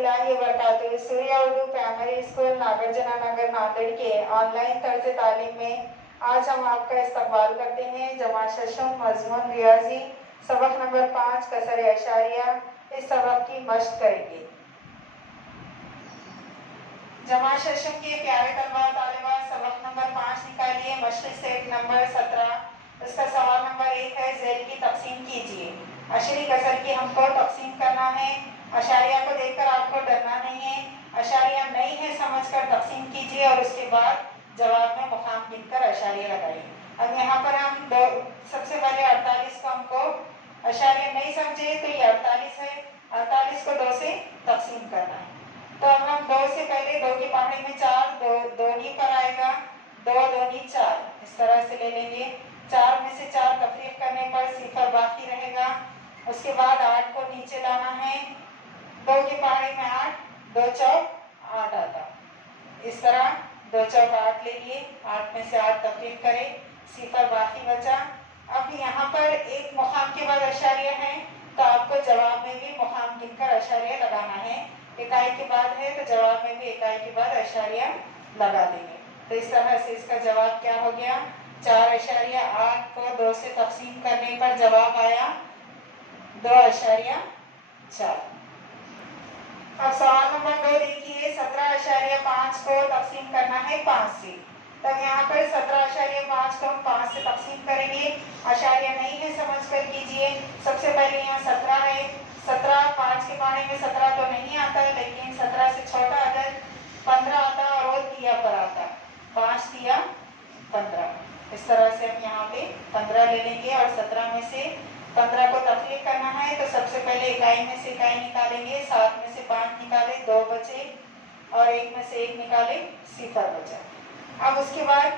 रहमतुल्लाहि व बरकातुहू। Surya Urdu primary school Nagarjuna नगर नांदेड़ के ऑनलाइन तर्ज तालीम में आज हम आपका इस्तकबाल करते हैं। जमात शशम मजमून रियाजी सबक नंबर 5 कसर अशारिया, इस सबक की मश्क करेंगे। जमात शशम के प्यारे तलबा तालिबात सबक नंबर 5 निकालिए। मश्क सेट नंबर 17, इसका सवाल नंबर 1 है, ज़ैल की तकसीम कीजिए। अशरी कसर की हमको तकसीम करना है। अशारिया को देखकर आपको डरना नहीं है, अशारिया नहीं है समझकर तकसीम कीजिए और उसके बाद जवाब में मुकाम गिनकर अशारिया लगाइए। अब यहाँ पर हम सबसे पहले 48 को हमको अशारिया नहीं समझे तो ये 48 है, 48 को 2 से तकसीम करना है। तो अब हम 2 से पहले 2 की पहाड़ी में 4, 2 नी पर आएगा, 2 2 नी 4, इस तरह से ले लेंगे। 4 में से 4 तफरीक करने पर सिफर बाकी रहेगा। उसके बाद 8 को नीचे लाना है, 2 की पहाड़ी में 8, 2 चौक 8 आता, इस तरह 2 चौक 8 ले लिए। 8 में से 8 तफरीक करें, सिफर बाकी बचा। अब यहाँ पर एक मुकाम के बाद अशारिया है तो आपको जवाब में भी मुकाम गिनकर अशारिया लगाना है। इकाई के बाद है तो जवाब में भी इकाई के बाद अशारिया लगा देंगे। तो इस तरह से इसका जवाब क्या हो गया, 4.8 को 2 से तकसीम करने पर जवाब आया 2.4। अब सवाल नंबर 2 देखिए, 17.5 को तकसीम करना है 5 से। तब यहाँ पर 17.5 को हम 5 से तकसीम करेंगे। अशारिया नहीं है समझ कर कीजिए। सबसे पहले यहाँ 17 है, 17 5 के पानी में 17 तो नहीं आता है, लेकिन 17 से छोटा अदद 15 आता और वो तिया पर आता, 5 तिया 15। इस तरह से हम यहाँ पे 15 ले लेंगे और 17 में से 15 को तफरीक करना है तो सबसे पहले इकाई में से इकाई निकालेंगे। 7 में से 5 निकाले, 2 बचे और 1 में से 1 निकाले, सिफर बचा। अब उसके बाद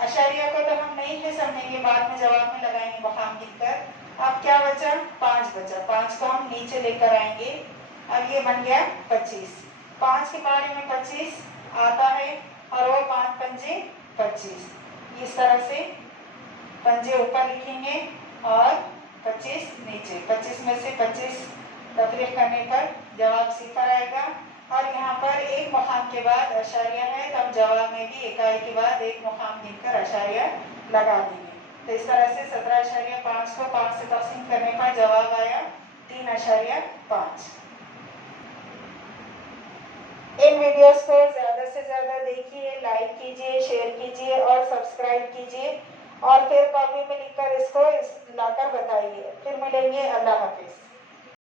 अशारिया को तो हम नहीं है समझेंगे, बाद में जवाब में लगाएंगे मुकाम गिनकर। अब क्या बचा, 5 बचा। 5 को हम नीचे लेकर आएंगे। अब ये बन गया 25। 5 के बारे में 25 आता है और वो 5 पंजे 25, इस तरह से पंजे ऊपर लिखेंगे और 25 नीचे। 25 में से 25 तफरीक करने पर जवाब सिफर आएगा और यहाँ पर एक मुकाम के बाद अशारिया है तब जवाब में भी इकाई के बाद एक मुकाम गिनकर अशारिया लगा देंगे। तो इस तरह से 17.5 को 5 से तकसीम करने पर जवाब आया 3.5। इन वीडियोस को ज़्यादा से ज़्यादा देखिए, लाइक कीजिए, शेयर कीजिए और सब्सक्राइब कीजिए और फिर कॉपी में लिखकर इसको लाकर बताइए। फिर मिलेंगे, अल्लाह हाफिज़।